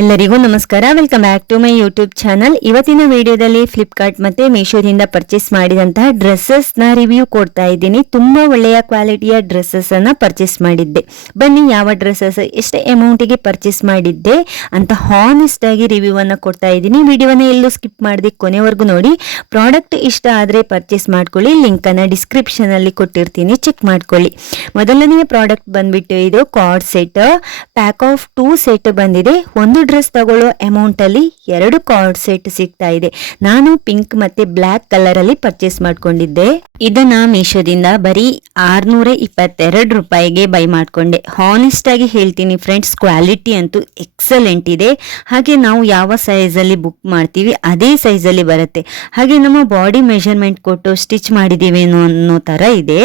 ಎಲ್ಲರಿಗೂ ನಮಸ್ಕಾರ. Welcome back to my YouTube channel. ಇವತ್ತಿನ ವಿಡಿಯೋದಲ್ಲಿ ಫ್ಲಿಪ್ಕಾರ್ಟ್ ಮತ್ತೆ ಮೀಶೋದಿಂದ ಪರ್ಚೇಸ್ ಮಾಡಿದಂತಹ ಡ್ರೆಸ್ಸಸ್ ನ ರಿವ್ಯೂ ಕೊಡ್ತಾ ಇದ್ದೀನಿ. ತುಂಬಾ ಒಳ್ಳೆಯ ಕ್ವಾಲಿಟಿಯ ಡ್ರೆಸ್ಸಸ್ ಅನ್ನ ಪರ್ಚೇಸ್ ಮಾಡಿದ್ದೆ. ಬನ್ನಿ ಯಾವ ಡ್ರೆಸ್ಸಸ್ ಎಷ್ಟು ಅಮೌಂಟ್ ಗೆ ಪರ್ಚೇಸ್ ಮಾಡಿದ್ದೆ ಅಂತ ಹಾನೆಸ್ಟ್ ಆಗಿ ರಿವ್ಯೂ ಅನ್ನ ಕೊಡ್ತಾ ಇದ್ದೀನಿ. ವಿಡಿಯೋನ ಎಲ್ಲೂ ಸ್ಕಿಪ್ ಮಾಡದೆ ಕೊನೆವರೆಗೂ ನೋಡಿ. ಪ್ರಾಡಕ್ಟ್ ಇಷ್ಟ ಆದ್ರೆ ಪರ್ಚೇಸ್ ಮಾಡ್ಕೊಳ್ಳಿ. ಲಿಂಕ್ ಅನ್ನ ಡಿಸ್ಕ್ರಿಪ್ಷನ್ ಅಲ್ಲಿ ಕೊಟ್ಟಿರ್ತೀನಿ, ಚೆಕ್ ಮಾಡ್ಕೊಳ್ಳಿ. ಮೊದಲನೆಯ ಪ್ರಾಡಕ್ಟ್ ಬಂದ್ಬಿಟ್ಟು ಇದು card set. Pack of 2 set ಬಂದಿದೆ. ಒಂದು ಡ್ರೆಸ್ ತಗೊಳ್ಳೋ ಅಮೌಂಟ್ ಅಲ್ಲಿ 2 ಕಾರ್ಡ್ ಸೆಟ್ ಸಿಗ್ತಾ ಇದೆ. ನಾನು ಪಿಂಕ್ ಮತ್ತೆ ಬ್ಲಾಕ್ ಕಲರ್ ಅಲ್ಲಿ ಪರ್ಚೇಸ್ ಮಾಡ್ಕೊಂಡಿದ್ದೆ. ಇದನ್ನ ಮೀಶೋದಿಂದ ಬರೀ 622 ರೂಪಾಯಿಗೆ ಬೈ ಮಾಡ್ಕೊಂಡೆ. ಹಾನೆಸ್ಟ್ ಆಗಿ ಹೇಳ್ತೀನಿ ಫ್ರೆಂಡ್ಸ್, ಕ್ವಾಲಿಟಿ ಅಂತೂ ಎಕ್ಸಲೆಂಟ್ ಇದೆ. ಹಾಗೆ ನಾವು ಯಾವ ಸೈಜ್ ಅಲ್ಲಿ ಬುಕ್ ಮಾಡ್ತೀವಿ ಅದೇ ಸೈಜ್ ಅಲ್ಲಿ ಬರುತ್ತೆ. ಹಾಗೆ ನಮ್ಮ ಬಾಡಿ ಮೆಜರ್ಮೆಂಟ್ ಕೊಟ್ಟು ಸ್ಟಿಚ್ ಮಾಡಿದೀವಿ ಅನ್ನೋ ತರ ಇದೆ.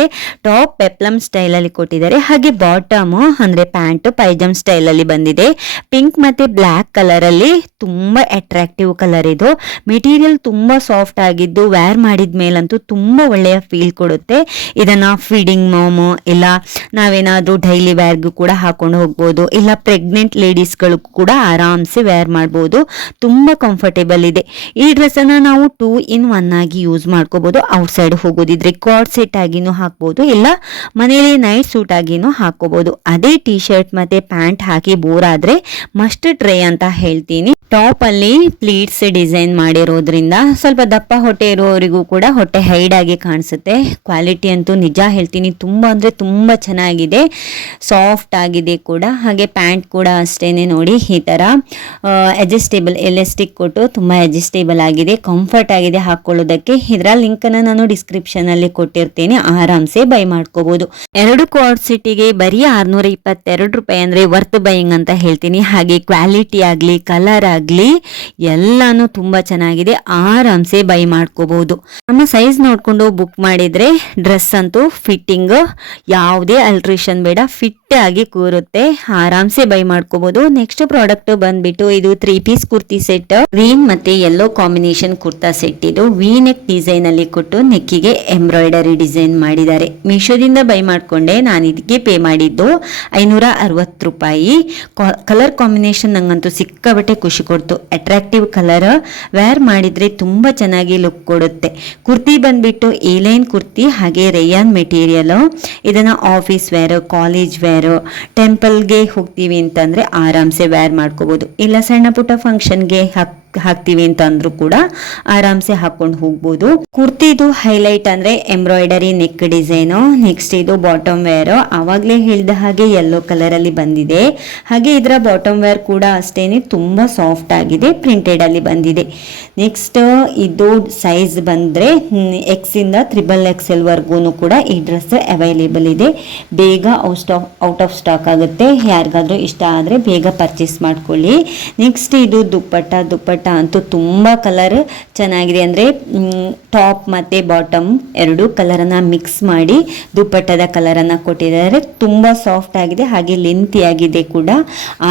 ಟಾಪ್ ಪೆಪ್ಲಮ್ ಸ್ಟೈಲ್ ಅಲ್ಲಿ ಕೊಟ್ಟಿದ್ದಾರೆ. ಹಾಗೆ ಬಾಟಮ್ ಅಂದ್ರೆ ಪ್ಯಾಂಟ್ ಪೈಜಾಮ್ ಸ್ಟೈಲ್ ಅಲ್ಲಿ ಬಂದಿದೆ. ಪಿಂಕ್ ಮತ್ತೆ ಬ್ಲಾಕ್ ಕಲರ್ ಅಲ್ಲಿ ತುಂಬಾ ಅಟ್ರಾಕ್ಟಿವ್ ಕಲರ್ ಇದು. ಮೆಟೀರಿಯಲ್ ತುಂಬಾ ಸಾಫ್ಟ್ ಆಗಿದ್ದು ವೇರ್ ಮಾಡಿದ ಮೇಲಂತೂ ತುಂಬಾ ಒಳ್ಳೆಯ ಫೀಲ್ ಕೊಡುತ್ತೆ. ಇದನ್ನ ಫೀಡಿಂಗ್ ಮಾಮ್ ಇಲ್ಲ ನಾವೇನಾದ್ರೂ ಡೈಲಿ ವೇರ್ಗೂ ಕೂಡ ಹಾಕೊಂಡು ಹೋಗ್ಬೋದು, ಇಲ್ಲ ಪ್ರೆಗ್ನೆಂಟ್ ಲೇಡೀಸ್ ಗಳು ಕೂಡ ಆರಾಮ್ಸೆ ವೇರ್ ಮಾಡಬಹುದು. ತುಂಬಾ ಕಂಫರ್ಟೇಬಲ್ ಇದೆ. ಈ ಡ್ರೆಸ್ ಅನ್ನ ನಾವು 2 in 1 ಆಗಿ ಯೂಸ್ ಮಾಡ್ಕೋಬಹುದು. ಔಟ್ ಸೈಡ್ ಹೋಗೋದಿದ್ರೆ ಕಾರ್ಡ್ ಸೆಟ್ ಆಗಿನೂ ಹಾಕ್ಬಹುದು, ಇಲ್ಲ ಮನೇಲಿ ನೈಟ್ ಸೂಟ್ ಆಗಿನೂ ಹಾಕೋಬಹುದು. ಅದೇ ಟಿ ಶರ್ಟ್ ಮತ್ತೆ ಪ್ಯಾಂಟ್ ಹಾಕಿ ಬೋರ್ ಆದ್ರೆ ಮಸ್ಟ್ ಟ್ರೈ ಅಂತ ಹೇಳ್ತೀನಿ. ಟಾಪ್ ಅಲ್ಲಿ ಪ್ಲೀಟ್ಸ್ ಡಿಸೈನ್ ಮಾಡಿರೋದ್ರಿಂದ ಸ್ವಲ್ಪ ದಪ್ಪ ಹೊಟ್ಟೆ ಇರೋರಿಗೂ ಕೂಡ ಹೊಟ್ಟೆ ಹೈಡ್ ಆಗಿ ಕಾಣಿಸುತ್ತೆ. ಕ್ವಾಲಿಟಿ ಅಂತೂ ನಿಜ ಹೇಳ್ತೀನಿ ತುಂಬಾ ಅಂದ್ರೆ ತುಂಬಾ ಚೆನ್ನಾಗಿದೆ, ಸಾಫ್ಟ್ ಆಗಿದೆ ಕೂಡ. ಹಾಗೆ ಪ್ಯಾಂಟ್ ಕೂಡ ಅಷ್ಟೇನೆ ನೋಡಿ, ಈ ತರ ಅಡ್ಜಸ್ಟೇಬಲ್ ಎಲಾಸ್ಟಿಕ್ ಕೊಟ್ಟು ತುಂಬಾ ಅಡ್ಜಸ್ಟೇಬಲ್ ಆಗಿದೆ, ಕಂಫರ್ಟ್ ಆಗಿದೆ ಹಾಕೊಳ್ಳೋದಕ್ಕೆ. ಇದರ ಲಿಂಕ್ ಅನ್ನ ನಾನು ಡಿಸ್ಕ್ರಿಪ್ಷನ್ ಅಲ್ಲಿ ಕೊಟ್ಟಿರ್ತೀನಿ, ಆರಾಮ್ಸೆ ಬೈ ಮಾಡ್ಕೋಬಹುದು. 2 ಕಾರ್ಡ್ ಸೆಟ್ಟಿಗೆ ಬರೀ 622 ರೂಪಾಯಿ ಅಂದ್ರೆ ವರ್ತ್ ಬೈಯಿಂಗ್ ಅಂತ ಹೇಳ್ತೀನಿ. ಹಾಗೆ ಕ್ವಾಲಿಟಿ ಆಗ್ಲಿ ಕಲರ್ ಆಗ್ಲಿ ಎಲ್ಲಾನು ತುಂಬಾ ಚೆನ್ನಾಗಿದೆ, ಆರಾಮ್ಸೆ ಬೈ ಮಾಡ್ಕೋಬಹುದು. ನಮ್ಮ ಸೈಜ್ ನೋಡ್ಕೊಂಡು ಬುಕ್ ಮಾಡಿದ್ರೆ ಡ್ರೆಸ್ ಅಂತೂ ಫಿಟ್ಟಿಂಗ್ ಯಾವುದೇ ಅಲ್ಟ್ರೇಷನ್ ಬೇಡ, ಫಿಟ್ ಆಗಿ ಕೂರುತ್ತೆ, ಆರಾಮ್ಸೆ ಬೈ ಮಾಡ್ಕೋಬಹುದು. ನೆಕ್ಸ್ಟ್ ಪ್ರಾಡಕ್ಟ್ ಬಂದ್ಬಿಟ್ಟು ಇದು 3 ಪೀಸ್ ಕುರ್ತಿ ಸೆಟ್. ಗ್ರೀನ್ ಮತ್ತೆ ಯೆಲ್ಲೋ ಕಾಂಬಿನೇಷನ್ ಕುರ್ತಾ ಸೆಟ್. ಇದು ವಿ ನೆಕ್ ಡಿಸೈನ್ ಅಲ್ಲಿ ಕೊಟ್ಟು ನೆಕ್ಕಿಗೆ ಎಂಬ್ರಾಯ್ಡರಿ ಡಿಸೈನ್ ಮಾಡಿದ್ದಾರೆ. ಮೀಶೋದಿಂದ ಬೈ ಮಾಡ್ಕೊಂಡೆ. ನಾನು ಇದಕ್ಕೆ ಪೇ ಮಾಡಿದ್ದು 560 ರೂಪಾಯಿ. ಕಲರ್ ಕಾಂಬಿನೇಷನ್ ನಂಗಂತೂ ಸಿಕ್ಕಾಬಟ್ಟೆ ಖುಷಿ ಕೊಡ್ತು. ಅಟ್ರಾಕ್ಟಿವ್ ಕಲರ್, ವೇರ್ ಮಾಡಿದ್ರೆ ತುಂಬಾ ಚೆನ್ನಾಗಿ ಲುಕ್ ಕೊಡುತ್ತೆ. ಕುರ್ತಿ ಬಂದ್ಬಿಟ್ಟು ಏಲೈನ್ ಕುರ್ತಿ, ಹಾಗೆ ರೇಯಾನ್ ಮೆಟೀರಿಯಲ್. ಇದನ್ನ ಆಫೀಸ್ ವೇರ್, ಕಾಲೇಜ್ ವೇರ್, ಟೆಂಪಲ್ಗೆ ಹೋಗ್ತೀವಿ ಅಂತಂದ್ರೆ ಆರಾಮ್ಸೆ ವೇರ್ ಮಾಡ್ಕೋಬಹುದು, ಇಲ್ಲ ಸಣ್ಣ ಪುಟ್ಟ ಫಂಕ್ಷನ್ಗೆ ಹಾಕ್ತೀವಿ ಅಂತ ಅಂದ್ರೂ ಕೂಡ ಆರಾಮ್ಸೆ ಹಾಕೊಂಡು ಹೋಗ್ಬೋದು. ಕುರ್ತಿದು ಹೈಲೈಟ್ ಅಂದ್ರೆ ಎಂಬ್ರಾಯ್ಡರಿ ನೆಕ್ ಡಿಸೈನ್. ನೆಕ್ಸ್ಟ್ ಇದು ಬಾಟಮ್ ವೇರ್, ಆವಾಗ್ಲೇ ಹೇಳಿದ ಹಾಗೆ ಯೆಲ್ಲೋ ಕಲರ್ ಅಲ್ಲಿ ಬಂದಿದೆ. ಹಾಗೆ ಇದರ ಬಾಟಮ್ ವೇರ್ ಕೂಡ ಅಷ್ಟೇನೆ ತುಂಬಾ ಸಾಫ್ಟ್ ಆಗಿದೆ, ಪ್ರಿಂಟೆಡ್ ಅಲ್ಲಿ ಬಂದಿದೆ. ನೆಕ್ಸ್ಟ್ ಇದು ಸೈಜ್ ಬಂದ್ರೆ ಎಕ್ಸ್ ಇಂದ XXL ವರ್ಗೂನು ಕೂಡ ಈ ಡ್ರೆಸ್ ಅವೈಲೇಬಲ್ ಇದೆ. ಬೇಗ ಔಟ್ ಆಫ್ ಸ್ಟಾಕ್ ಆಗುತ್ತೆ. ಯಾರಿಗಾದ್ರೂ ಇಷ್ಟ ಆದ್ರೆ ಬೇಗ ಪರ್ಚೇಸ್ ಮಾಡ್ಕೊಳ್ಳಿ. ನೆಕ್ಸ್ಟ್ ಇದು ದುಪ್ಪಟ್ಟ ಅಂತೂ ತುಂಬಾ ಕಲರ್ ಚೆನ್ನಾಗಿದೆ. ಅಂದ್ರೆ ಟಾಪ್ ಮತ್ತೆ ಬಾಟಮ್ 2 ಕಲರ್ ಅನ್ನ ಮಿಕ್ಸ್ ಮಾಡಿ ದುಪ್ಪಟ್ಟದ ಕಲರ್ ಅನ್ನ ಕೊಟ್ಟಿದ್ದಾರೆ. ತುಂಬಾ ಸಾಫ್ಟ್ ಆಗಿದೆ, ಹಾಗೆ ಲೆಂತಿ ಆಗಿದೆ ಕೂಡ.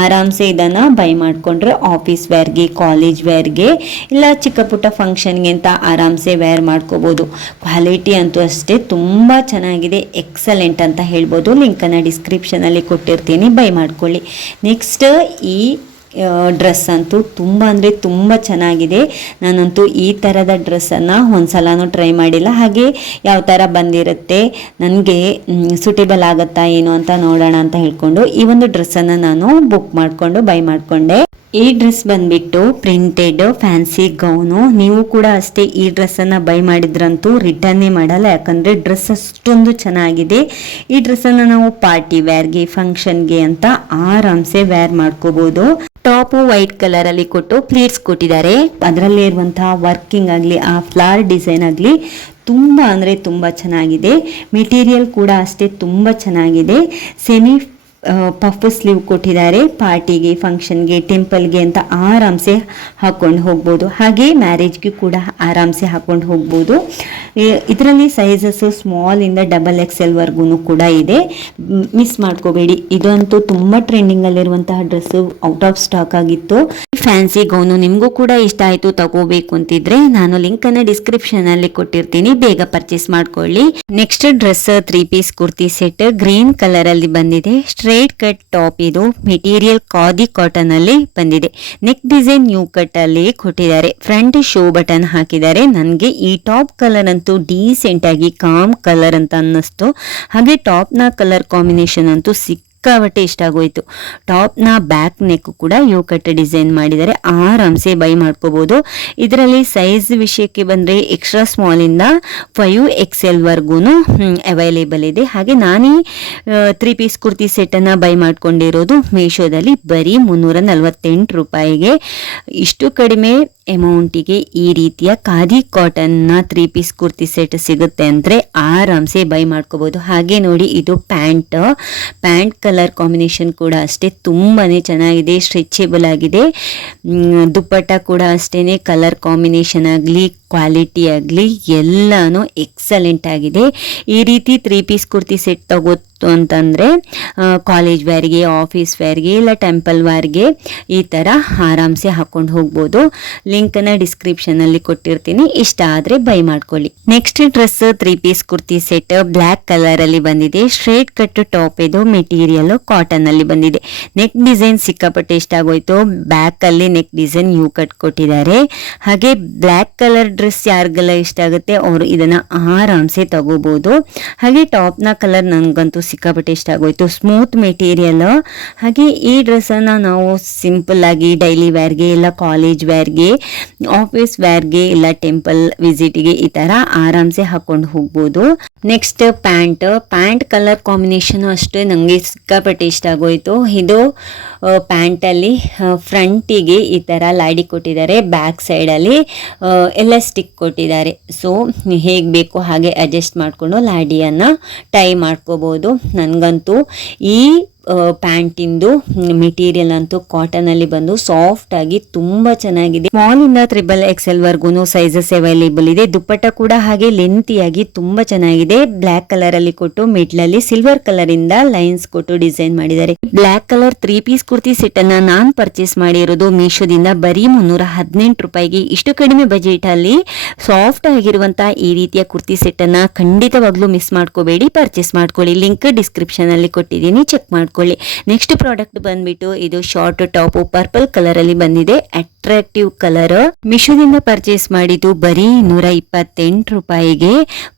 ಆರಾಮ್ಸೆ ಇದನ್ನ ಬೈ ಮಾಡ್ಕೊಂಡ್ರೆ ಆಫೀಸ್ ವೇರ್ಗೆ, ಕಾಲೇಜ್ ವೇರ್ಗೆ, ಇಲ್ಲ ಚಿಕ್ಕ ಪುಟ್ಟ ಫಂಕ್ಷನ್ಗೆ ಅಂತ ಆರಾಮ್ಸೆ ವೇರ್ ಮಾಡ್ಕೋಬಹುದು. ಕ್ವಾಲಿಟಿ ಅಂತೂ ಅಷ್ಟೇ ತುಂಬಾ ಚೆನ್ನಾಗಿದೆ, ಎಕ್ಸಲೆಂಟ್ ಅಂತ ಹೇಳ್ಬೋದು. ಲಿಂಕ್ ಅನ್ನ ಡಿಸ್ಕ್ರಿಪ್ಷನ್ ಅಲ್ಲಿ ಕೊಟ್ಟಿರ್ತೀನಿ, ಬೈ ಮಾಡ್ಕೊಳ್ಳಿ. ನೆಕ್ಸ್ಟ್ ಈ ಡ್ರೆಸ್ ಅಂತೂ ತುಂಬಾ ಅಂದ್ರೆ ತುಂಬಾ ಚೆನ್ನಾಗಿದೆ. ನಾನಂತೂ ಈ ತರದ ಡ್ರೆಸ್ ಅನ್ನ ಒಂದ್ಸಲಾನು ಟ್ರೈ ಮಾಡಿಲ್ಲ. ಹಾಗೆ ಯಾವ ತರ ಬಂದಿರುತ್ತೆ, ನನಗೆ ಸೂಟೇಬಲ್ ಆಗತ್ತಾ ಏನು ಅಂತ ನೋಡೋಣ ಅಂತ ಹೇಳ್ಕೊಂಡು ಈ ಒಂದು ಡ್ರೆಸ್ ಅನ್ನ ನಾನು ಬುಕ್ ಮಾಡ್ಕೊಂಡು ಬೈ ಮಾಡ್ಕೊಂಡೆ. ಈ ಡ್ರೆಸ್ ಬಂದ್ಬಿಟ್ಟು ಪ್ರಿಂಟೆಡ್ ಫ್ಯಾನ್ಸಿ ಗೌನು. ನೀವು ಕೂಡ ಅಷ್ಟೇ ಈ ಡ್ರೆಸ್ ಅನ್ನ ಬೈ ಮಾಡಿದ್ರಂತೂ ರಿಟರ್ನೇ ಮಾಡಲ್ಲ, ಯಾಕಂದ್ರೆ ಡ್ರೆಸ್ ಅಷ್ಟೊಂದು ಚೆನ್ನಾಗಿದೆ. ಈ ಡ್ರೆಸ್ ಅನ್ನ ನಾವು ಪಾರ್ಟಿ ವೇರ್ಗೆ, ಫಂಕ್ಷನ್ಗೆ ಅಂತ ಆರಾಮ್ಸೆ ವೇರ್ ಮಾಡ್ಕೋಬಹುದು. ಟಾಪ್ ವೈಟ್ ಕಲರ್ ಅಲ್ಲಿ ಕೊಟ್ಟು ಪ್ಲೀಟ್ಸ್ ಕೊಟ್ಟಿದ್ದಾರೆ. ಅದರಲ್ಲಿ ಇರುವಂತಹ ವರ್ಕಿಂಗ್ ಆಗ್ಲಿ, ಆ ಫ್ಲವರ್ ಡಿಸೈನ್ ಆಗ್ಲಿ ತುಂಬಾ ಅಂದ್ರೆ ತುಂಬಾ ಚೆನ್ನಾಗಿದೆ. ಮೆಟೀರಿಯಲ್ ಕೂಡ ಅಷ್ಟೇ ತುಂಬಾ ಚೆನ್ನಾಗಿದೆ. ಸೆಮಿ ಪಫ್ ಸ್ಲೀವ್ ಕೊಟ್ಟಿದ್ದಾರೆ. ಪಾರ್ಟಿಗೆ, ಫಂಕ್ಷನ್ಗೆ, ಟೆಂಪಲ್ಗೆ ಅಂತ ಆರಾಮ್ಸೆ ಹಾಕೊಂಡು ಹೋಗ್ಬೋದು. ಹಾಗೆ ಮ್ಯಾರೇಜ್ಗೆ ಕೂಡ ಆರಾಮ್ಸೆ ಹಾಕೊಂಡು ಹೋಗ್ಬೋದು. ಇದರಲ್ಲಿ ಸೈಜಸ್ ಸ್ಮಾಲ್ ಇಂದ XXL ವರ್ಗು ಕೂಡ ಇದೆ, ಮಿಸ್ ಮಾಡ್ಕೋಬೇಡಿ. ಇದಂತೂ ತುಂಬಾ ಟ್ರೆಂಡಿಂಗ್ ಅಲ್ಲಿರುವಂತಹ ಡ್ರೆಸ್ ಔಟ್ ಆಫ್ ಸ್ಟಾಕ್ ಆಗಿತ್ತು. ಫ್ಯಾನ್ಸಿ ಗೌನು ನಿಮಗೂ ಕೂಡ ಇಷ್ಟ ಆಯಿತು ತಗೋಬೇಕು ಅಂತಿದ್ರೆ ನಾನು ಲಿಂಕನ್ನು ಡಿಸ್ಕ್ರಿಪ್ಷನಲ್ಲಿ ಕೊಟ್ಟಿರ್ತೀನಿ, ಬೇಗ ಪರ್ಚೇಸ್ ಮಾಡ್ಕೊಳ್ಳಿ. Next dress 3 piece kurti set green colour ಅಲ್ಲಿ ಬಂದಿದೆ. ಸ್ಟ್ರೇಟ್ ಕಟ್ ಟಾಪ್, ಇದು ಮೆಟೀರಿಯಲ್ ಖಾದಿ ಕಾಟನ್ ಅಲ್ಲಿ ಬಂದಿದೆ. ನೆಕ್ ಡಿಸೈನ್ ನ್ಯೂ ಕಟ್ ಅಲ್ಲಿ ಕೊಟ್ಟಿದ್ದಾರೆ. ಫ್ರಂಟ್ ಶೋ ಬಟನ್ ಹಾಕಿದ್ದಾರೆ. ನನಗೆ ಈ ಟಾಪ್ ಕಲರ್ ಅಂತೂ ಡೀಸೆಂಟ್ ಆಗಿ ಕಾಮ್ ಕಲರ್ ಅಂತ ಅನ್ನಿಸ್ತು. ಹಾಗೆ ಟಾಪ್ ನ ಕಲರ್ ಕಾಂಬಿನೇಷನ್ ಅಂತೂ ಸಿಕ್ಕಾಪಟ್ಟೆ ಇಷ್ಟ ಆಗೋಯ್ತು. ಟಾಪ್ ನ ಬ್ಯಾಕ್ ನೆಕ್ ಕೂಡ ಯು ಕಟ್ ಡಿಸೈನ್ ಮಾಡಿದ್ದಾರೆ. ಆರಾಮ್ಸೆ ಬೈ ಮಾಡ್ಕೋಬಹುದು. ಇದರಲ್ಲಿ ಸೈಜ್ ವಿಷಯಕ್ಕೆ ಬಂದ್ರೆ ಎಕ್ಸ್ಟ್ರಾ ಸ್ಮಾಲ್ ಇಂದ 5XL ವರ್ಗು ಅವೈಲೇಬಲ್ ಇದೆ. ಹಾಗೆ ನಾನೇ 3 ಪೀಸ್ ಕುರ್ತಿ ಸೆಟ್ ಅನ್ನ ಬೈ ಮಾಡ್ಕೊಂಡಿರೋದು ಮೀಶೋದಲ್ಲಿ ಬರೀ 348 ರೂಪಾಯಿಗೆ. ಇಷ್ಟು ಕಡಿಮೆ ಅಮೌಂಟಿಗೆ ಈ ರೀತಿಯ ಖಾದಿ ಕಾಟನ್ ನ 3 ಪೀಸ್ ಕುರ್ತಿ ಸೆಟ್ ಸಿಗುತ್ತೆ ಅಂದ್ರೆ ಆರಾಮ್ಸೆ ಬೈ ಮಾಡ್ಕೋಬಹುದು. ಹಾಗೆ ನೋಡಿ, ಇದು ಪ್ಯಾಂಟ್ ಕಲರ್ ಕಾಂಬಿನೇಷನ್ ಕೂಡ ಅಷ್ಟೇ ತುಂಬಾನೇ ಚೆನ್ನಾಗಿದೆ, ಸ್ಟ್ರೆಚಬಲ್ ಆಗಿದೆ. ದುಪ್ಪಟ್ಟ ಕೂಡ ಅಷ್ಟೇನೆ ಕಲರ್ ಕಾಂಬಿನೇಷನ್ ಆಗಲಿ ಕ್ವಾಲಿಟಿ ಆಗಲಿ ಎಲ್ಲಾನು ಎಕ್ಸಲೆಂಟ್ ಆಗಿದೆ. ಈ ರೀತಿ 3 ಪೀಸ್ ಕುರ್ತಿ ಸೆಟ್ ತಗೋತು ಅಂತಂದ್ರೆ ಕಾಲೇಜ್ ವೇರ್ಗೆ, ಆಫೀಸ್ ವೇರ್ಗೆ ಇಲ್ಲ ಟೆಂಪಲ್ ವೇರ್ಗೆ ಈ ತರ ಆರಾಮ್ಸೆ ಹಾಕೊಂಡು ಹೋಗ್ಬೋದು. ಲಿಂಕ್ ನ ಡಿಸ್ಕ್ರಿಪ್ಷನ್ ಅಲ್ಲಿ ಕೊಟ್ಟಿರ್ತೀನಿ, ಇಷ್ಟ ಆದ್ರೆ ಬೈ ಮಾಡ್ಕೊಳ್ಳಿ. Next dress 3 piece kurti set black colour ಅಲ್ಲಿ ಬಂದಿದೆ. ಸ್ಟ್ರೇಟ್ ಕಟ್ ಟಾಪ್, ಇದು ಮೆಟೀರಿಯಲ್ ಕಾಟನ್ ಅಲ್ಲಿ ಬಂದಿದೆ. ನೆಕ್ ಡಿಸೈನ್ ಸಿಕ್ಕಾಪಟ್ಟೆ ಇಷ್ಟ ಆಗೋಯ್ತು. ಬ್ಯಾಕ್ ಅಲ್ಲಿ ನೆಕ್ ಡಿಸೈನ್ ಯು ಕಟ್ ಕೊಟ್ಟಿದ್ದಾರೆ. ಹಾಗೆ ಬ್ಲ್ಯಾಕ್ ಕಲರ್ ಡ್ರೆಸ್ ಯಾರಿಗೆಲ್ಲ ಇಷ್ಟ ಆಗುತ್ತೆ ಅವರು ಇದನ್ನ ಆರಾಮ್ಸೆ ತಗೋಬಹುದು. ಹಾಗೆ ಟಾಪ್ ನ ಕಲರ್ ನನ್ಗಂತೂ ಸಿಕ್ಕಾಪಟ್ಟೆ ಇಷ್ಟ ಆಗೋಯ್ತು. Smooth material. ಹಾಗೆ ಈ ಡ್ರೆಸ್ ಅನ್ನ ನಾವು ಸಿಂಪಲ್ ಆಗಿ ಡೈಲಿ ವೇರ್ಗೆ ಇಲ್ಲ ಕಾಲೇಜ್ ವೇರ್ಗೆ, ಆಫೀಸ್ ವೇರ್ಗೆ ಇಲ್ಲ ಟೆಂಪಲ್ ವಿಸಿಟ್ಗೆ ಈ ತರ ಆರಾಮ್ಸೆ ಹಾಕೊಂಡು ಹೋಗ್ಬೋದು. ನೆಕ್ಸ್ಟ್ ಪ್ಯಾಂಟ್ ಕಲರ್ ಕಾಂಬಿನೇಷನ್ ಅಷ್ಟೇ ನಂಗೆ ಸಿಕ್ಕಾಪಟ್ಟೆ ಇಷ್ಟ ಆಗೋಯ್ತು. ಇದು ಪ್ಯಾಂಟ್ ಅಲ್ಲಿ ಫ್ರಂಟಿಗೆ ಈ ತರ ಲಾಡಿ ಕೊಟ್ಟಿದ್ದಾರೆ, ಬ್ಯಾಕ್ ಸೈಡ್ ಅಲ್ಲಿ ಎಲಾಸ್ಟಿಕ್ ಕೊಟ್ಟಿದ್ದಾರೆ. ಸೊ ಹೇಗೆ ಬೇಕೋ ಹಾಗೆ ಅಡ್ಜಸ್ಟ್ ಮಾಡಿಕೊಂಡು ಲಾಡಿಯನ್ನು ಟೈ ಮಾಡ್ಕೋಬಹುದು. ನನಗಂತೂ ಈ ಪ್ಯಾಂಟಿಂದು ಮೆಟೀರಿಯಲ್ ಅಂತೂ ಕಾಟನ್ ಅಲ್ಲಿ ಬಂದು ಸಾಫ್ಟ್ ಆಗಿ ತುಂಬಾ ಚೆನ್ನಾಗಿದೆ. ಸ್ಮಾಲ್ ಇಂದ 3XL ವರ್ಗೂನು ಸೈಜಸ್ ಅವೈಲೇಬಲ್ ಇದೆ. ದುಪ್ಪಟ್ಟ ಕೂಡ ಹಾಗೆ ಲೆಂತಿಯಾಗಿ ತುಂಬಾ ಚೆನ್ನಾಗಿದೆ. ಬ್ಲ್ಯಾಕ್ ಕಲರ್ ಅಲ್ಲಿ ಕೊಟ್ಟು ಮಿಡ್ಲ್ ಅಲ್ಲಿ ಸಿಲ್ವರ್ ಕಲರ್ ಇಂದ ಲೈನ್ಸ್ ಕೊಟ್ಟು ಡಿಸೈನ್ ಮಾಡಿದ್ದಾರೆ. Black colour 3 piece kurti set ಅನ್ನ ನಾನ್ ಪರ್ಚೇಸ್ ಮಾಡಿರೋದು ಮೀಶೋದಿಂದ ಬರೀ 318 ರೂಪಾಯಿಗೆ. ಇಷ್ಟು ಕಡಿಮೆ ಬಜೆಟ್ ಅಲ್ಲಿ ಸಾಫ್ಟ್ ಆಗಿರುವಂತ ಈ ರೀತಿಯ ಕುರ್ತಿ ಸೆಟ್ ಅನ್ನ ಖಂಡಿತವಾಗ್ಲೂ ಮಿಸ್ ಮಾಡ್ಕೋಬೇಡಿ, ಪರ್ಚೇಸ್ ಮಾಡ್ಕೊಳ್ಳಿ. ಲಿಂಕ್ ಡಿಸ್ಕ್ರಿಪ್ಷನ್ ಅಲ್ಲಿ ಕೊಟ್ಟಿದ್ದೀನಿ, ಚೆಕ್ ಮಾಡ್ಕೊಳ್ಳಿ. ನೆಕ್ಸ್ಟ್ ಪ್ರಾಡಕ್ಟ್ ಬಂದ್ಬಿಟ್ಟು ಇದು ಶಾರ್ಟ್ ಟಾಪ್ ಪರ್ಪಲ್ ಕಲರ್ ಅಲ್ಲಿ ಬಂದಿದೆ. Attractive colour. ಮೀಶೋದಿಂದ ಪರ್ಚೇಸ್ ಮಾಡಿದ್ದು ಬರೀ 128 ರೂಪಾಯಿಗೆ.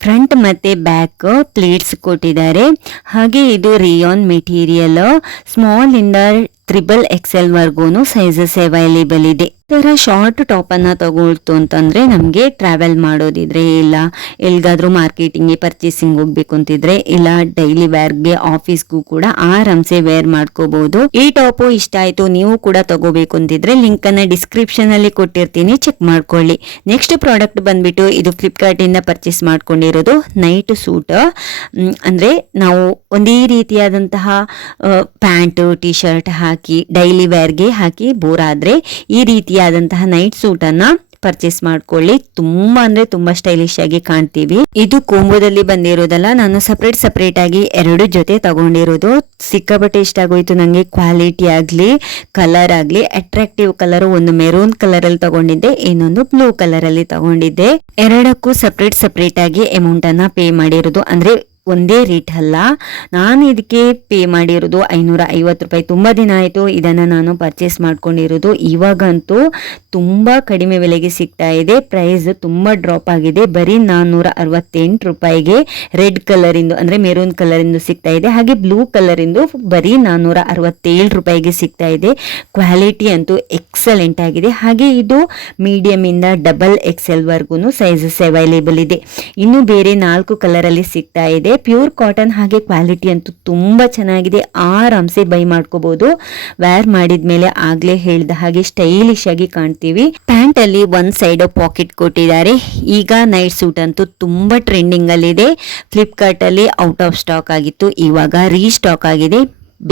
ಫ್ರಂಟ್ ಮತ್ತೆ ಬ್ಯಾಕ್ ಪ್ಲೇಟ್ಸ್ ಕೊಟ್ಟಿದ್ದಾರೆ. ಹಾಗೆ ಇದು ರಿಯಾನ್ ಮೆಟೀರಿಯಲ್. ಸ್ಮಾಲ್ ಇಂದ 3XL ವರ್ಗೂನು ಸೈಜಸ್ ಅವೈಲೇಬಲ್ ಇದೆ. ತರ ಶಾರ್ಟ್ ಟಾಪ್ ಅನ್ನ ತಗೊಳ್ತು ಅಂತಂದ್ರೆ ನಮ್ಗೆ ಟ್ರಾವೆಲ್ ಮಾಡೋದಿದ್ರೆ ಇಲ್ಲ ಎಲ್ಗಾದ್ರೂ ಮಾರ್ಕೆಟಿಂಗ್ ಪರ್ಚೇಸಿಂಗ್ ಹೋಗ್ಬೇಕು ಅಂತಿದ್ರೆ ಇಲ್ಲ ಡೈಲಿ ವೇರ್ಗೆ ಆಫೀಸ್ಗೂ ಕೂಡ ಆರಾಮ್ಸೆ ವೇರ್ ಮಾಡ್ಕೋಬಹುದು. ಈ ಟಾಪ್ ಇಷ್ಟ ಆಯ್ತು, ನೀವು ಕೂಡ ತಗೋಬೇಕು ಅಂತಿದ್ರೆ ಲಿಂಕ್ ಅನ್ನ ಡಿಸ್ಕ್ರಿಪ್ಷನ್ ಅಲ್ಲಿ ಕೊಟ್ಟಿರ್ತೀನಿ, ಚೆಕ್ ಮಾಡ್ಕೊಳ್ಳಿ. ನೆಕ್ಸ್ಟ್ ಪ್ರಾಡಕ್ಟ್ ಬಂದ್ಬಿಟ್ಟು ಇದು ಫ್ಲಿಪ್ಕಾರ್ಟ್ ಇಂದ ಪರ್ಚೇಸ್ ಮಾಡ್ಕೊಂಡಿರೋದು ನೈಟ್ ಸೂಟ್. ಅಂದ್ರೆ ನಾವು ಒಂದೇ ರೀತಿಯಾದಂತಹ ಪ್ಯಾಂಟ್ ಟಿ ಶರ್ಟ್ ಹಾಕಿ ಡೈಲಿ ವೇರ್ಗೆ ಹಾಕಿ ಬೋರ್ ಆದ್ರೆ ಈ ರೀತಿಯಾದಂತಹ ನೈಟ್ ಸೂಟ್ ಅನ್ನ ಪರ್ಚೇಸ್ ಮಾಡ್ಕೊಳ್ಳಿ. ತುಂಬಾ ಅಂದ್ರೆ ತುಂಬಾ ಸ್ಟೈಲಿಶ್ ಆಗಿ ಕಾಣ್ತೀವಿ. ಇದು ಕೋಂಬೋದಲ್ಲಿ ಬಂದಿರೋದಲ್ಲ, ನಾನು ಸಪರೇಟ್ ಆಗಿ 2 ಜೊತೆ ತಗೊಂಡಿರೋದು. ಸಿಕ್ಕಾಪಟ್ಟೆ ಇಷ್ಟ ಆಗೋಯ್ತು ನಂಗೆ. ಕ್ವಾಲಿಟಿ ಆಗ್ಲಿ ಕಲರ್ ಆಗ್ಲಿ ಅಟ್ರಾಕ್ಟಿವ್ ಕಲರ್. ಒಂದು ಮೆರೂನ್ ಕಲರ್ ಅಲ್ಲಿ ತಗೊಂಡಿದ್ದೆ, ಇನ್ನೊಂದು ಬ್ಲೂ ಕಲರ್ ಅಲ್ಲಿ ತಗೊಂಡಿದ್ದೆ. ಎರಡಕ್ಕೂ ಸಪರೇಟ್ ಆಗಿ ಅಮೌಂಟ್ ಅನ್ನ ಪೇ ಮಾಡಿರೋದು. ಅಂದ್ರೆ ಒಂದೇ ರೇಟ್ ಅಲ್ಲ. ನಾನು ಇದಕ್ಕೆ ಪೇ ಮಾಡಿರೋದು 550 ರೂಪಾಯಿ. ತುಂಬಾ ದಿನ ಆಯ್ತು ಇದನ್ನ ನಾನು ಪರ್ಚೇಸ್ ಮಾಡ್ಕೊಂಡಿರೋದು. ಇವಾಗಂತೂ ತುಂಬಾ ಕಡಿಮೆ ಬೆಲೆಗೆ ಸಿಗ್ತಾ ಇದೆ. ಪ್ರೈಸ್ ತುಂಬಾ ಡ್ರಾಪ್ ಆಗಿದೆ. ಬರೀ 468 ರೂಪಾಯಿಗೆ ರೆಡ್ ಕಲರ್ ಇಂದು ಅಂದ್ರೆ ಮೆರೂನ್ ಕಲರ್ ಇಂದು ಸಿಗ್ತಾ ಇದೆ. ಹಾಗೆ ಬ್ಲೂ ಕಲರ್ ಇಂದು ಬರೀ 467 ರೂಪಾಯಿಗೆ ಸಿಗ್ತಾ ಇದೆ. ಕ್ವಾಲಿಟಿ ಅಂತೂ ಎಕ್ಸಲೆಂಟ್ ಆಗಿದೆ. ಹಾಗೆ ಇದು ಮೀಡಿಯಂ ಇಂದ XXL ವರ್ಗೂನು ಸೈಜಸ್ ಅವೈಲೇಬಲ್ ಇದೆ. ಇನ್ನು ಬೇರೆ 4 ಕಲರ್ ಅಲ್ಲಿ ಸಿಗ್ತಾ ಇದೆ. Pure cotton. ಹಾಗೆ ಕ್ವಾಲಿಟಿ ಅಂತೂ ತುಂಬಾ ಚೆನ್ನಾಗಿದೆ. ಆರಾಮ್ಸೆ ಬೈ ಮಾಡ್ಕೋಬಹುದು. ವೇರ್ ಮಾಡಿದ್ಮೇಲೆ ಆಗ್ಲೇ ಹೇಳ್ದ ಹಾಗೆ ಸ್ಟೈಲಿಶ್ ಆಗಿ ಕಾಣ್ತೀವಿ. ಪ್ಯಾಂಟ್ ಅಲ್ಲಿ ಒಂದ್ ಸೈಡ್ ಪಾಕೆಟ್ ಕೊಟ್ಟಿದ್ದಾರೆ. ಈಗ ನೈಟ್ ಸೂಟ್ ಅಂತೂ ತುಂಬಾ ಟ್ರೆಂಡಿಂಗ್ ಅಲ್ಲಿ ಇದೆ. ಫ್ಲಿಪ್ಕಾರ್ಟ್ ಅಲ್ಲಿ ಔಟ್ ಆಫ್ ಸ್ಟಾಕ್ ಆಗಿತ್ತು, ಇವಾಗ ರೀಸ್ಟಾಕ್ ಆಗಿದೆ.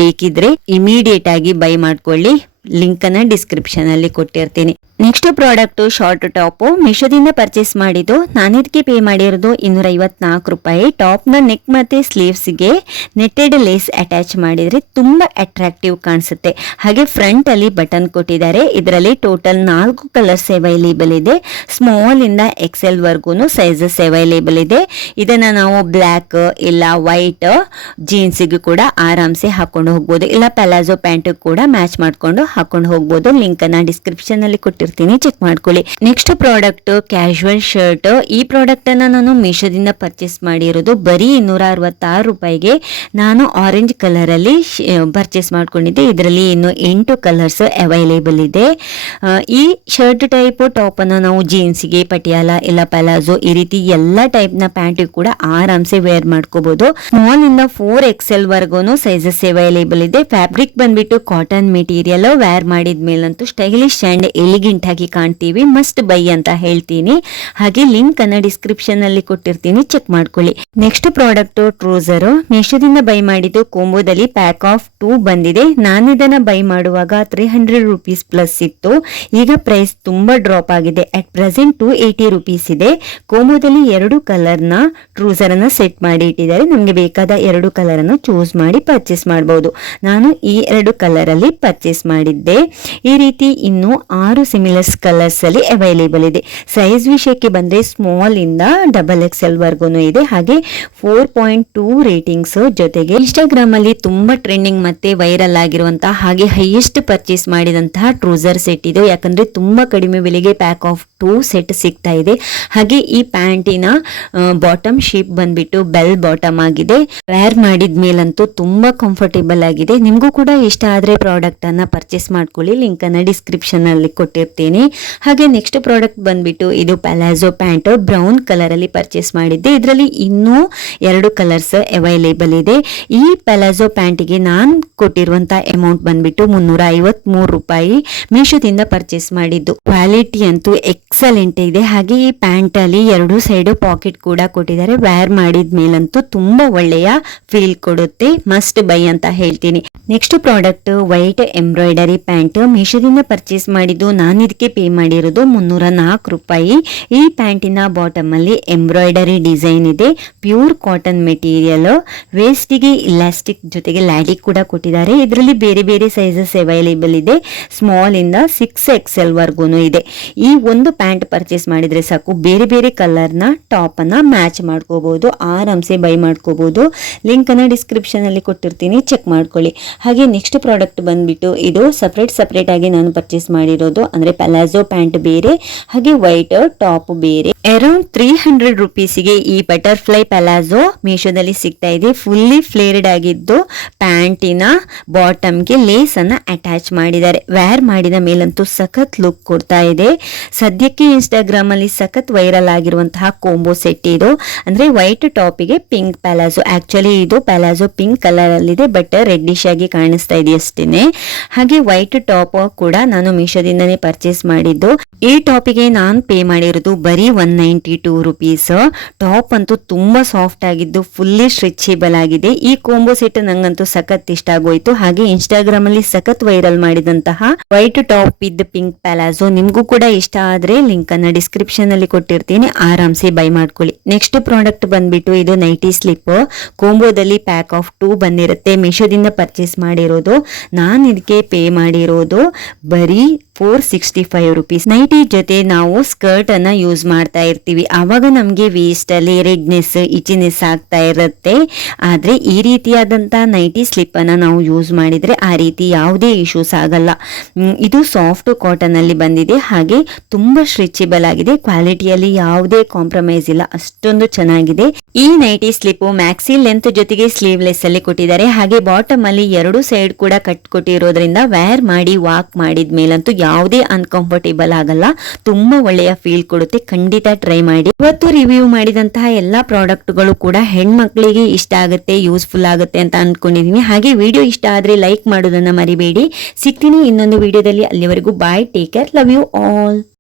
ಬೇಕಿದ್ರೆ ಇಮಿಡಿಯೇಟ್ ಆಗಿ ಬೈ ಮಾಡ್ಕೊಳ್ಳಿ. ಲಿಂಕ್ ಅನ್ನ ಡಿಸ್ಕ್ರಿಪ್ಷನ್ ಅಲ್ಲಿ ಕೊಟ್ಟಿರ್ತೀನಿ. ನೆಕ್ಸ್ಟ್ ಪ್ರಾಡಕ್ಟ್ ಶಾರ್ಟ್ ಟಾಪ್ ಮೀಶೋದಿಂದ ಪರ್ಚೇಸ್ ಮಾಡಿದ್ದು. ನಾನು ಇದಕ್ಕೆ ಪೇ ಮಾಡಿರೋದು 254 ರೂಪಾಯಿ. ಟಾಪ್ ನ ನೆಕ್ ಮತ್ತೆ ಸ್ಲೀವ್ಸ್ ಗೆ ನೆಟ್ಟೆಡ್ ಲೇಸ್ ಅಟ್ಯಾಚ್ ಮಾಡಿದ್ರೆ ತುಂಬಾ ಅಟ್ರಾಕ್ಟಿವ್ ಕಾಣಿಸುತ್ತೆ. ಹಾಗೆ ಫ್ರಂಟ್ ಅಲ್ಲಿ ಬಟನ್ ಕೊಟ್ಟಿದ್ದಾರೆ. ಇದರಲ್ಲಿ ಟೋಟಲ್ 4 ಕಲರ್ಸ್ ಅವೈಲೇಬಲ್ ಇದೆ. ಸ್ಮಾಲ್ ಇಂದ ಎಕ್ಸೆಲ್ ವರ್ಗೂನು ಸೈಜಸ್ ಅವೈಲೇಬಲ್ ಇದೆ. ಇದನ್ನ ನಾವು ಬ್ಲ್ಯಾಕ್ ಇಲ್ಲ ವೈಟ್ ಜೀನ್ಸ್ ಗೆ ಕೂಡ ಆರಾಮ್ಸೆ ಹಾಕೊಂಡು ಹೋಗ್ಬೋದು, ಇಲ್ಲ ಪ್ಯಾಲಾಜೋ ಪ್ಯಾಂಟ್ ಕೂಡ ಮ್ಯಾಚ್ ಮಾಡ್ಕೊಂಡು ಹಾಕೊಂಡು ಹೋಗ್ಬೋದು. ಲಿಂಕ್ ಅನ್ನ ಡಿಸ್ಕ್ರಿಪ್ಷನ್ ಅಲ್ಲಿ ಕೊಟ್ಟಿರ್ತೀನಿ, ಚೆಕ್ ಮಾಡ್ಕೊಳ್ಳಿ. Next product casual shirt. ಈ ಪ್ರಾಡಕ್ಟ್ ಅನ್ನ ನಾನು ಮೀಶೋದಿಂದ ಪರ್ಚೇಸ್ ಮಾಡಿರೋದು ಬರೀ 266 ರೂಪಾಯಿಗೆ. ನಾನು ಆರೆಂಜ್ ಕಲರ್ ಅಲ್ಲಿ ಪರ್ಚೇಸ್ ಮಾಡ್ಕೊಂಡಿದ್ದೆ. ಇದರಲ್ಲಿ ಇನ್ನು 8 ಕಲರ್ಸ್ ಅವೈಲೇಬಲ್ ಇದೆ. ಈ ಶರ್ಟ್ ಟೈಪ್ ಟಾಪ್ ಅನ್ನ ನಾವು ಜೀನ್ಸ್ಗೆ, ಪಟಿಯಾಲ ಇಲ್ಲ ಪ್ಯಾಲಾಜೋ ಈ ರೀತಿ ಎಲ್ಲಾ ಟೈಪ್ ನ ಪ್ಯಾಂಟ್ ಕೂಡ ಆರಾಮ್ಸೆ ವೇರ್ ಮಾಡ್ಕೋಬಹುದು. ಸ್ಮಾಲ್ ಇಂದ 4XL ವರ್ಗೂನು ಸೈಜಸ್ ಅವೈಲೇಬಲ್ ಇದೆ. ಫ್ಯಾಬ್ರಿಕ್ ಬಂದ್ಬಿಟ್ಟು ಕಾಟನ್ ಮೆಟೀರಿಯಲ್. ವೇರ್ ಮಾಡಿದ್ಮೇಲಂತೂ ಸ್ಟೈಲಿಶ್ ಅಂಡ್ ಎಲಿಗೆಂಟ್ ಆಗಿ ಕಾಣ್ತೀವಿ. ಮಸ್ಟ್ ಬೈ ಅಂತ ಹೇಳ್ತೀನಿ. ಹಾಗೆ ಲಿಂಕ್ ಅನ್ನ ಡಿಸ್ಕ್ರಿಪ್ಷನ್ ಅಲ್ಲಿ ಕೊಟ್ಟಿರ್ತೀನಿ, ಚೆಕ್ ಮಾಡ್ಕೊಳ್ಳಿ. Next product trouser. ಮೀಶೋದಿಂದ ಬೈ ಮಾಡಿದ್ದು ಕೋಂಬೋದಲ್ಲಿ ಪ್ಯಾಕ್ ಆಫ್ 2 ಬಂದಿದೆ. ನಾನು ಇದನ್ನ ಬೈ ಮಾಡುವಾಗ 300 ರೂಪೀಸ್ ಪ್ಲಸ್ ಇತ್ತು. ಈಗ ಪ್ರೈಸ್ ತುಂಬಾ ಡ್ರಾಪ್ ಆಗಿದೆ. ಅಟ್ ಪ್ರೆಸೆಂಟ್ 280 ರೂಪೀಸ್ ಇದೆ. ಕೋಂಬೋದಲ್ಲಿ 2 ಕಲರ್ ನ ಟ್ರೂಸರ್ ಅನ್ನ ಸೆಟ್ ಮಾಡಿ ಇಟ್ಟಿದ್ದಾರೆ. ನಮ್ಗೆ ಬೇಕಾದ 2 ಕಲರ್ ಅನ್ನು ಚೂಸ್ ಮಾಡಿ ಪರ್ಚೇಸ್ ಮಾಡಬಹುದು. ನಾನು ಈ 2 ಕಲರ್ ಅಲ್ಲಿ ಪರ್ಚೇಸ್ ಮಾಡಿದ್ದೆ. ಈ ರೀತಿ ಇನ್ನು 6 ಸಿಮಿಲರ್ ಕಲರ್ಸ್ ಅಲ್ಲಿ ಅವೈಲೇಬಲ್ ಇದೆ. ಸೈಜ್ ವಿಷಯಕ್ಕೆ ಬಂದ್ರೆ ಸ್ಮಾಲ್ ಇಂದ XXL ವರ್ಗೂನು ಇದೆ. ಹಾಗೆ 4.2 ರೇಟಿಂಗ್ಸ್ ಜೊತೆಗೆ ಇನ್ಸ್ಟಾಗ್ರಾಮ್ ಅಲ್ಲಿ ತುಂಬಾ ಟ್ರೆಂಡಿಂಗ್ ಮತ್ತೆ ವೈರಲ್ ಆಗಿರುವಂತಹ ಹಾಗೆ ಹೈಯೆಸ್ಟ್ ಪರ್ಚೇಸ್ ಮಾಡಿದಂತಹ ಟ್ರೂಸರ್ ಸೆಟ್ ಇದು. ಯಾಕಂದ್ರೆ ತುಂಬಾ ಕಡಿಮೆ ಬೆಲೆಗೆ ಪ್ಯಾಕ್ ಆಫ್ 2 ಸೆಟ್ ಸಿಗ್ತಾ ಇದೆ. ಹಾಗೆ ಈ ಪ್ಯಾಂಟಿನ ಬಾಟಮ್ ಶೇಪ್ ಬಂದ್ಬಿಟ್ಟು ಬೆಲ್ ಬಾಟಮ್ ಆಗಿದೆ. ವೇರ್ ಮಾಡಿದ್ಮೇಲಂತೂ ತುಂಬಾ ಕಂಫರ್ಟೇಬಲ್ ಆಗಿದೆ. ನಿಮ್ಗೂ ಕೂಡ ಇಷ್ಟ ಆದ್ರೆ ಪ್ರಾಡಕ್ಟ್ ಅನ್ನ ಪರ್ಚೇಸ್ ಮಾಡ್ಕೊಳ್ಳಿ. ಲಿಂಕ್ ಅನ್ನ ಡಿಸ್ಕ್ರಿಪ್ಷನ್ ಅಲ್ಲಿ ಕೊಟ್ಟಿರ್ತೀನಿ. ಹಾಗೆ ನೆಕ್ಸ್ಟ್ ಪ್ರಾಡಕ್ಟ್ ಬಂದ್ಬಿಟ್ಟು ಇದು ಪ್ಯಾಲಾಜೋ ಪ್ಯಾಂಟ್. ಬ್ರೌನ್ ಕಲರ್ ಅಲ್ಲಿ ಪರ್ಚೇಸ್ ಮಾಡಿದ್ದೆ. ಇದರಲ್ಲಿ ಇನ್ನೂ 2 ಕಲರ್ಸ್ ಅವೈಲೇಬಲ್ ಇದೆ. ಈ ಪ್ಯಾಲಾಜೋ ಪ್ಯಾಂಟಿಗೆ ನಾನು ಕೊಟ್ಟಿರುವಂತ ಅಮೌಂಟ್ ಬಂದ್ಬಿಟ್ಟು 353 ರೂಪಾಯಿ. ಮೀಶೋದಿಂದ ಪರ್ಚೇಸ್ ಮಾಡಿದ್ದು. ಕ್ವಾಲಿಟಿ ಅಂತೂ ಎಕ್ಸಲೆಂಟ್ ಇದೆ. ಹಾಗೆ ಈ ಪ್ಯಾಂಟ್ ಅಲ್ಲಿ 2 ಸೈಡ್ ಪಾಕೆಟ್ ಕೂಡ ಕೊಟ್ಟಿದ್ದಾರೆ. ವೇರ್ ಮಾಡಿದ್ಮೇಲಂತೂ ತುಂಬಾ ಒಳ್ಳೆಯ ಫೀಲ್ ಕೊಡುತ್ತೆ. ಮಸ್ಟ್ ಬೈ ಅಂತ ಹೇಳ್ತೀನಿ. Next product white embroidery pant. ಮೀಶೋದಿಂದ ಪರ್ಚೇಸ್ ಮಾಡಿದ್ದು. ನಾನು ಇದಕ್ಕೆ ಪೇ ಮಾಡಿರೋದು 304 ರೂಪಾಯಿ. ಈ ಪ್ಯಾಂಟಿನ ಬಾಟಮ್ ಅಲ್ಲಿ ಎಂಬ್ರಾಯ್ಡರಿ ಡಿಸೈನ್ ಇದೆ. Pure cotton material. ವೇಸ್ಟಿಗೆ ಇಲಾಸ್ಟಿಕ್ ಜೊತೆಗೆ ಲ್ಯಾಡಿ ಕೂಡ ಕೊಟ್ಟಿದ್ದಾರೆ. ಇದರಲ್ಲಿ ಬೇರೆ ಬೇರೆ ಸೈಜಸ್ ಅವೈಲೇಬಲ್ ಇದೆ. ಸ್ಮಾಲ್ ಇಂದ 6XL ವರ್ಗೂನು ಇದೆ. ಈ ಒಂದು ಪ್ಯಾಂಟ್ ಪರ್ಚೇಸ್ ಮಾಡಿದ್ರೆ ಸಾಕು, ಬೇರೆ ಬೇರೆ ಕಲರ್ ನ ಟಾಪ್ ಅನ್ನ ಮ್ಯಾಚ್ ಮಾಡ್ಕೋಬಹುದು, ಆರಾಮ್ಸೆ ಬೈ ಮಾಡ್ಕೋಬಹುದು. ಲಿಂಕ್ ಅನ್ನ ಡಿಸ್ಕ್ರಿಪ್ಷನ್ ಅಲ್ಲಿ ಕೊಟ್ಟಿರ್ತೀನಿ, ಚೆಕ್ ಮಾಡ್ಕೊಳ್ಳಿ. ಹಾಗೆ ನೆಕ್ಸ್ಟ್ ಪ್ರಾಡಕ್ಟ್ ಬಂದ್ಬಿಟ್ಟು ಇದು ಸಪರೇಟ್ ಆಗಿ ನಾನು ಪರ್ಚೇಸ್ ಮಾಡಿರೋದು. ಅಂದ್ರೆ ಪ್ಯಾಲಾಜೋ ಪ್ಯಾಂಟ್ ಬೇರೆ, ಹಾಗೆ ವೈಟ್ ಟಾಪ್ ಬೇರೆ. ಅರೌಂಡ್ 300 ರೂಪೀಸ್ಗೆ ಈ ಬಟರ್ಫ್ಲೈ ಪ್ಯಾಲಾಜೋ ಮೀಶೋದಲ್ಲಿ ಸಿಗ್ತಾ ಇದೆ. ಫುಲ್ಲಿ ಫ್ಲೇರ್ಡ್ ಆಗಿದ್ದು ಪ್ಯಾಂಟಿನ ಬಾಟಮ್ಗೆ ಲೇಸ್ ಅನ್ನ ಅಟ್ಯಾಚ್ ಮಾಡಿದ್ದಾರೆ. ವೇರ್ ಮಾಡಿದ ಮೇಲಂತೂ ಸಖತ್ ಲುಕ್ ಕೊಡ್ತಾ ಇದೆ. ಸದ್ಯಕ್ಕೆ ಇನ್ಸ್ಟಾಗ್ರಾಮ್ ಅಲ್ಲಿ ಸಖತ್ ವೈರಲ್ ಆಗಿರುವಂತಹ ಕೋಂಬೋ ಸೆಟ್ ಇದು. ಅಂದ್ರೆ ವೈಟ್ ಟಾಪಿಗೆ ಪಿಂಕ್ ಪ್ಯಾಲಾಜೋ. ಆಕ್ಚುಲಿ ಇದು ಪ್ಯಾಲಾಜೋ ಪಿಂಕ್ ಕಲರ್ ಅಲ್ಲಿದೆ, ಬಟ್ ರೆಡ್ಡಿಶ್ ಆಗಿ ಕಾಣಿಸ್ತಾ ಇದೆ ಅಷ್ಟೇನೆ. ಹಾಗೆ ವೈಟ್ ಟಾಪ್ ಕೂಡ ನಾನು ಮೀಶೋದಿಂದನೇ ಪರ್ಚೇಸ್ ಮಾಡಿದ್ದು. ಈ ಟಾಪಿಗೆ ನಾನು ಪೇ ಮಾಡಿರೋದು ಬರೀ 192 ರೂಪೀಸ್. ಟಾಪ್ ಅಂತೂ ತುಂಬಾ ಸಾಫ್ಟ್ ಆಗಿದ್ದು ಫುಲ್ಲಿ ಸ್ಟ್ರೆಚೇಬಲ್ ಆಗಿದೆ. ಈ ಕೋಂಬೋ ಸೆಟ್ ನಂಗಂತೂ ಸಖತ್ ಇಷ್ಟ ಆಗೋಯ್ತು. ಹಾಗೆ ಇನ್ಸ್ಟಾಗ್ರಾಮ್ ಅಲ್ಲಿ ಸಖತ್ ವೈರಲ್ ಮಾಡಿದಂತಹ ವೈಟ್ ಟಾಪ್ ವಿತ್ ಪಿಂಕ್ ಪ್ಯಾಲಾಜೋ ನಿಮ್ಗೂ ಕೂಡ ಇಷ್ಟ ಆದ್ರೆ ಲಿಂಕ್ ಅನ್ನ ಡಿಸ್ಕ್ರಿಪ್ಷನ್ ಅಲ್ಲಿ ಕೊಟ್ಟಿರ್ತೀನಿ, ಆರಾಮ್ಸೆ ಬೈ ಮಾಡ್ಕೊಳ್ಳಿ. ನೆಕ್ಸ್ಟ್ ಪ್ರಾಡಕ್ಟ್ ಬಂದ್ಬಿಟ್ಟು ಇದು ನೈಟಿ ಸ್ಲಿಪ್. ಕೋಂಬೋದಲ್ಲಿ ಪ್ಯಾಕ್ ಆಫ್ 2 ಬಂದಿರುತ್ತೆ. ಮೀಶೋದಿಂದ ಪರ್ಚೇಸ್ ಮಾಡಿರೋದು. ನಾನು ಇದಕ್ಕೆ ಪೇ ಮಾಡಿರೋದು ಬರೀ 465 ರೂಪೀಸ್. ನೈಟಿ ಜೊತೆ ನಾವು ಸ್ಕರ್ಟ್ ಅನ್ನ ಯೂಸ್ ಮಾಡ್ತಾ ಇರ್ತೀವಿ. ಆವಾಗ ನಮ್ಗೆ ವೇಸ್ಟ್ ಅಲ್ಲಿ ರೆಡ್ನೆಸ್, ಇಚಿನೆಸ್ ಆಗ್ತಾ ಇರುತ್ತೆ. ಆದ್ರೆ ಈ ರೀತಿಯಾದಂತ ನೈಟಿ ಸ್ಲಿಪ್ ಅನ್ನ ನಾವು ಯೂಸ್ ಮಾಡಿದ್ರೆ ಆ ರೀತಿ ಯಾವುದೇ ಇಶ್ಯೂಸ್ ಆಗಲ್ಲ. ಇದು ಸಾಫ್ಟ್ ಕಾಟನ್ ಅಲ್ಲಿ ಬಂದಿದೆ. ಹಾಗೆ ತುಂಬಾ ಸ್ಟ್ರೆಚಬಲ್ ಆಗಿದೆ. ಕ್ವಾಲಿಟಿಯಲ್ಲಿ ಯಾವುದೇ ಕಾಂಪ್ರಮೈಸ್ ಇಲ್ಲ, ಅಷ್ಟೊಂದು ಚೆನ್ನಾಗಿದೆ. ಈ ನೈಟಿ ಸ್ಲಿಪ್ ಮ್ಯಾಕ್ಸಿ ಲೆಂತ್ ಜೊತೆಗೆ ಸ್ಲೀವ್ಲೆಸ್ ಅಲ್ಲಿ ಕೊಟ್ಟಿದ್ದಾರೆ. ಹಾಗೆ ಬಾಟಮ್ ಅಲ್ಲಿ 2 ಸೈಡ್ ಕೂಡ ಕಟ್ ಕೊಟ್ಟಿರೋದ್ರಿಂದ ವೇರ್ ಮಾಡಿ ವಾಕ್ ಮಾಡಿದ್ಮೇಲಂತೂ ಯಾವುದೇ ಅನ್ಕಂಫರ್ಟೇಬಲ್ ಆಗಲ್ಲ. ತುಂಬಾ ಒಳ್ಳೆಯ ಫೀಲ್ ಕೊಡುತ್ತೆ. ಖಂಡಿತ ಟ್ರೈ ಮಾಡಿ. ಇವತ್ತು ರಿವ್ಯೂ ಮಾಡಿದಂತಹ ಎಲ್ಲಾ ಪ್ರಾಡಕ್ಟ್ಗಳು ಕೂಡ ಹೆಣ್ಮಕ್ಳಿಗೆ ಇಷ್ಟ ಆಗುತ್ತೆ, ಯೂಸ್ಫುಲ್ ಆಗುತ್ತೆ ಅಂತ ಅನ್ಕೊಂಡಿದೀನಿ. ಹಾಗೆ ವಿಡಿಯೋ ಇಷ್ಟ ಆದ್ರೆ ಲೈಕ್ ಮಾಡೋದನ್ನ ಮರಿಬೇಡಿ. ಸಿಗ್ತೀನಿ ಇನ್ನೊಂದು ವಿಡಿಯೋದಲ್ಲಿ. ಅಲ್ಲಿವರೆಗೂ bye, take care, love you all.